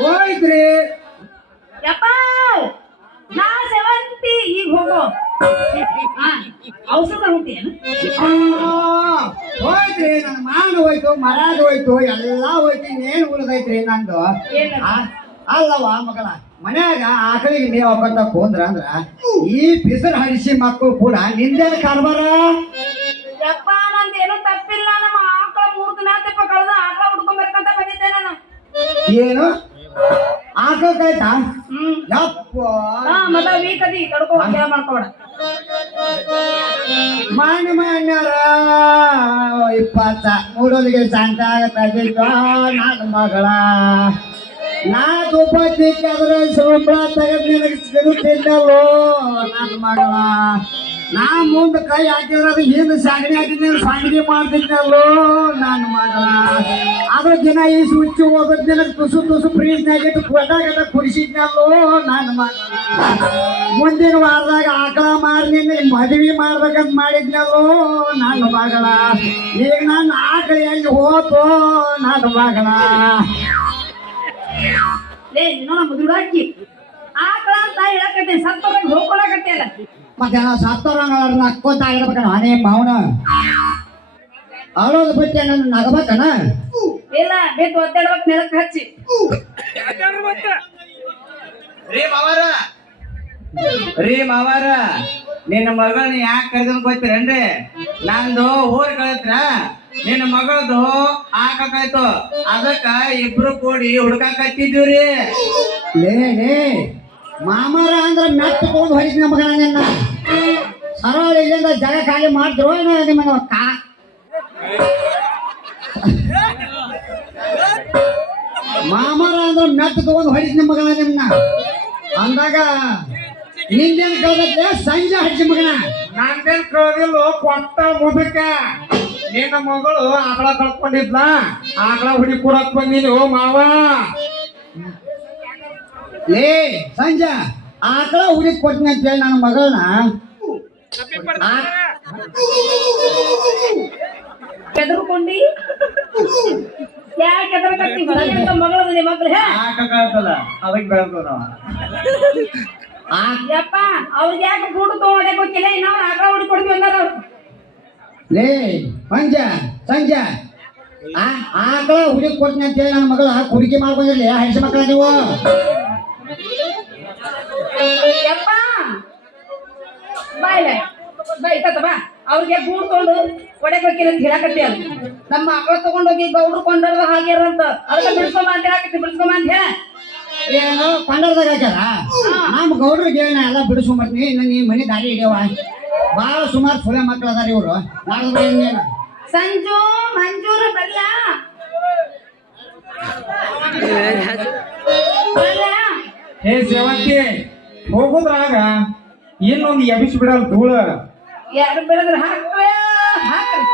ಹೋಯ್ತ್ರಿ. ಯಪ್ಪ ನಾ ಸೆವಂತಿ ಈಗ ಹೋಗೋ. ಔಷಧ ಹುಟ್ಟಿಯೇನು ಆ, ಹೋಯ್ತ್ರಿ ನನ್ನ ಮಾನ ಹೋಯ್ತು ಮರಾದ ಹೋಯ್ತು ಎಲ್ಲ ಹೋಯ್ತು ನೀನು ಉಳಿದೈತ್ರಿ ನಂದು? ಅಲ್ಲವ ಮಗಳ ಮನ್ಯಾಗ ಆಕಳಿಗೆ ನೀವು ಹಾಕೊಂತ ಕುಂದ್ರ ಅಂದ್ರ ಈ ಬಿಸಿಲು ಹರಿಸಿ ಮಕ್ಕಳು ಕೂಡ ನಿಂದೇನು ಕಾರ್ಬಾರ ಯಪ್ಪ ನಂದು ಏನೂ ಏನು ಆಕಳಕಾಯ್ತಾ ಹ್ಮ್ ಯಪ್ಪ ಹಾ ಮದ ವೀಕ್ ಅದಿ ತಡ್ಕೋ ಕೇಳ ಮಾಡ್ಕೊಬೇಡ ಮಾನ್ಯ ಮಾನ್ಯರ ಇಪ್ಪತ್ತ ಮೂಡೋದಿಗೆ ಶಾಂತ ಆಗತ್ತ ನನ್ನ ಮಗಳ ನಾ ದುಪ್ಪತ್ತಿಕ್ಕಾದ್ರೆ ಸಂಬಳ ತೆಗೆದು ನಿನಗೆ ಸಿಗುತ್ತಿದ್ದಲ್ಲೋ ನನ್ನ ಮಗಳ ನಾ ಮುಂದೆ ಕೈ ಹಾಕಿದ್ರೆ ಅದು ಹಿಂದ ಸಾಗಣೆ ಹಾಕಿದ್ರೆ ಸಾಗಣೆ ಮಾಡ್ತಿದ್ನಲ್ಲೋ ನನ್ನ ಮಗಳ. ಅದ್ರ ದಿನ ಈ ಸುಚ್ಚು ಹೋಗೋದ್ ದಿನ ತುಸು ತುಸು ಫ್ರೀಜ್ನಾಗ ಇಟ್ಟು ಕೊಟ್ಟಾಗ ಕುಡಿಸಿದ್ನಲ್ಲೋ ನನ್ನ ಮಗಳ. ಮುಂದಿನ ವಾರದಾಗ ಆಕಳ ಮಾರಿ ನಿನ್ನ ಮದುವೆ ಮಾಡ್ಬೇಕಂತ ಮಾಡಿದ್ನಲ್ಲೋ ನನ್ನ ಮಗಳ. ಈಗ ನನ್ನ ಆಕಳ ಎಲ್ಲಿ ಹೋತು ನನ್ನ ಮಗಳ. ಏ ನಮ್ಮ ದುಡಾಕಿ ಆಕಳ ಅಂತ ಹೇಳಕತ್ತೆ ಸತ್ತ ಹೋಗ್ಕೊಳಕತ್ತೆ ಅಲ್ಲ. ಮತ್ತೆ ನಾ ಸತ್ತವ್ರಂಗ ನಕ್ಕೋತ ಆಗಿರ್ಬೇಕ ನಾನೇ ಮಾವನ? ಅಳೋದು ಬಿಟ್ಟೆ ನನ್ನ ನಗಬೇಕನ? ಇಲ್ಲ ಬಿಟ್ಟು ಒದ್ದಾಡ್ಬೇಕು ನೆಲಕ್ಕೆ ಹಚ್ಚಿ. ರೀ ಮಾವಾರ. ರೀ ಮಾವಾರ ನಿನ್ನ ಮಗಳನ್ನ ಯಾಕೆ ಕರೆದನ್ ಗೊತ್ತಿರೇನ್ರಿ ನಂದು ಊರ್ ಕಳತ್ರ ನಿನ್ನ ಮಗಳದು ಹಾಕಾಯ್ತು ಅದಕ್ಕ ಇಬ್ರು ಕೂಡಿ ಹುಡ್ಕಾಕತ್ತಿದ್ವಿ ಲೇ ಲೇ ಮಾಮರ ಅಂದ್ರೆ ಮೆತ್ತ ತಗೊಂಡು ನಮ್ಗೆ ನಮ್ಮ ಮಗನ ಸರಳ ಇಲ್ಲಿಂದ ಜಾಗ ಖಾಲಿ ಮಾಡಿದ್ರು ನಿಮಗೆ ಕಾ ಮಾಮರ ಅಂದ್ರೆ ಮೆತ್ತ ತಗೊಂಡು ಮಗಳ ನಿಮ್ಮ ಮಗನ ನಿಮ್ಮನ್ನ ಅಂದಾಗ ನಿಂದೇನು ಕಳ್ದೈತೆ ಸಂಜೆ ಹಚ್ಚಿ ಮಗನ. ನಂದೇನ್ ಕಳ್ದಿಲ್ಲ ಕೊಟ್ಟ ಮುದಕ. ನಿನ್ನ ಮಗಳು ಆಕಳ ಕಳ್ಕೊಂಡಿದ್ಲ. ಆಕಳ ಹುಡಿ ಕೊಡಕ್ ಬಂದಿನಿ ಓ ಮಾವ. ಏ ಸಂಜೆ ಆಕಳ ಹುಡಿ ಕೊಟ್ಟಿನಿ ಅಂತ ಹೇಳಿ ನನ್ನ ಮಗಳನ್ನ ಕೆದರ್ಕೊಂಡಿ ಯಾಕೆ ಕೆದರ್ಕತ್ತಿ ಹೊರಗಿಂದ ಮಗಳದ ನಿಮ್ಮ ಮಗಳು ಹೇ ಹಾಕಾಯ್ತಲ್ಲ ಅದಕ್ಕೆ ಬೆಳ್ಕೊ ನಾವು ಆ ಯಪ್ಪ ಅವ್ರಿಗೆ ಯಾಕೆ ಗೂಡು ತಗೊಂಡೆ ಗೊತ್ತಿಲ್ಲ ನಾವು ಆಕಳ ಹುಡುಗಿ ಕೊಡ್ತೀವಿ ಅಂದಾರ ಅವ್ರು ಲೇ ಪಂಜ ಸಂಜ ಆ ಆಕಳ ಹುಡುಕ್ ಕೊಡ್ತೀನಿ ಅಂತ ಹೇಳಿ ನನ್ನ ಮಗಳ ಹುಡುಕಿ ಮಾಡ್ಕೊಂಡಿರ್ಲಿ ಹರಿಸಿ ಮಕ್ಕಳ ನೀವು ಯಪ್ಪ ಬಾಯ್ಲೆ ಬಾ ಇತ್ತ ಬಾ. ಅವ್ರಿಗೆ ಗೂಡ್ ತಗೊಂಡು ಒಡೆ ಗೊತ್ತಿಲ್ಲ ಅಂತ ಹೇಳಕತ್ತಿ ಅಲ್ಲ ನಮ್ಮ ಮಕ್ಕಳು ತಗೊಂಡೋಗಿ ಗೌಡ್ರು ಕೊಂಡರ್ದ ಹಾಗ್ಯಾರಂತ ಅದಕ್ಕೆ ಬಿಡ್ಸ್ಕೊಂಬ ಅಂತ ಹೇಳಕತ್ತಿ ಬಿಡ್ಸ್ಕೊಂಬ ಅಂತ ಹೇಳ. ಏನು ಕೊಂಡರ್ದಾಗ ಹಾಕ್ಯಾರ ನಮ್ಮ ಗೌಡ್ರಿಗೆ ಹೇಳಿ ನಾ ಎಲ್ಲ ಬಿಡಿಸ್ಕೊಂಬರ್ತೀನಿ. ಇನ್ನು ನೀ ಮನೆ ದಾರಿ ಇಡ್ಯವ ಭಾಳ ಸುಮಾರು ಸುಳೆ ಮಕ್ಕಳು ಅದಾರ ಇವರು. ಇನ್ನೇನು ಸಂಜು ಮಂಜೂರ ಬಲ್ಲ. ಬಲ್ಲ. ಹೇ ಸೇವಂತಿ ಹೋಗುದ್ರಾಗ ಇನ್ನೊಂದು ಎಬಿಸಿ ಬಿಡಲ್ಲ ಧೂಳ. ಯಾರು ಬೆಳೆದ್ರೆ ಹಾಕ್ರಿ